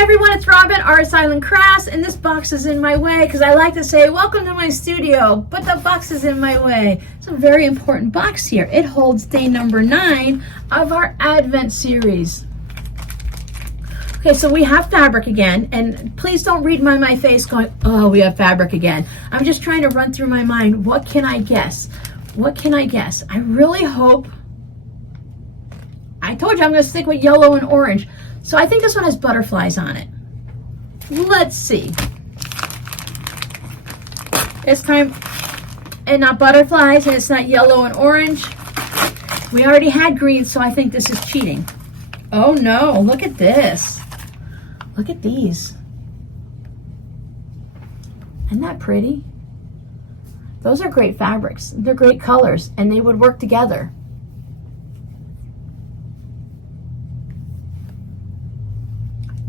Hi everyone, it's Robin, Artist Island Crafts, and this box is in my way because I like to say, welcome to my studio, but the box is in my way. It's a very important box here. It holds day number 9 of our Advent series. Okay, so we have fabric again, and please don't read my face going, oh, we have fabric again. I'm just trying to run through my mind, what can I guess? What can I guess? I really hope, I told you I'm gonna stick with yellow and orange. So I think this one has butterflies on it. Let's see. This time, and not butterflies, and it's not yellow and orange. We already had green, so I think this is cheating. Oh no, look at this. Look at these. Isn't that pretty? Those are great fabrics. They're great colors, and they would work together.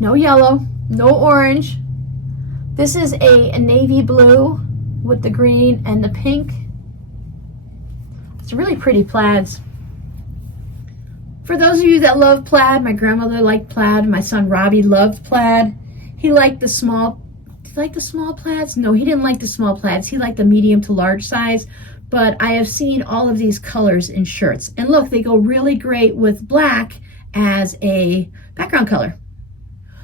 No yellow, no orange. This is a navy blue with the green and the pink. It's really pretty plaids. For those of you that love plaid, my grandmother liked plaid. My son Robbie loved plaid. He liked the small, did you like the small plaids? No, he didn't like the small plaids. He liked the medium to large size. But I have seen all of these colors in shirts. And look, they go really great with black as a background color.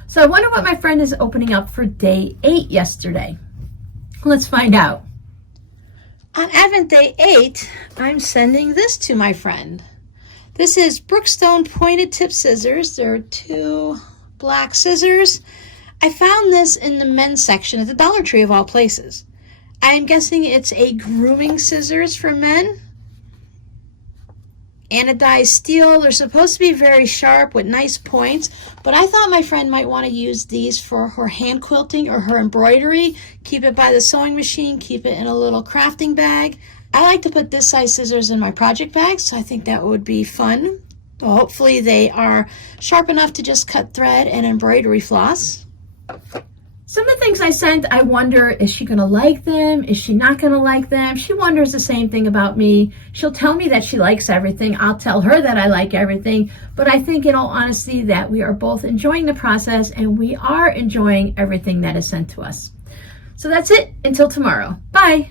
So I wonder what my friend is opening up for day 8 yesterday. Let's find out. On Advent Day 8, I'm sending this to my friend. This is Brookstone pointed tip scissors. There are 2 black scissors. I found this in the men's section at the Dollar Tree of all places. I am guessing it's a grooming scissors for men. Anodized steel. They're supposed to be very sharp with nice points, but I thought my friend might want to use these for her hand quilting or her embroidery. Keep it by the sewing machine, keep it in a little crafting bag. I like to put this size scissors in my project bag, so I think that would be fun. So hopefully they are sharp enough to just cut thread and embroidery floss. Some of the things I sent, I wonder, is she gonna like them? Is she not gonna like them? She wonders the same thing about me. She'll tell me that she likes everything. I'll tell her that I like everything. But I think in all honesty that we are both enjoying the process and we are enjoying everything that is sent to us. So that's it until tomorrow. Bye.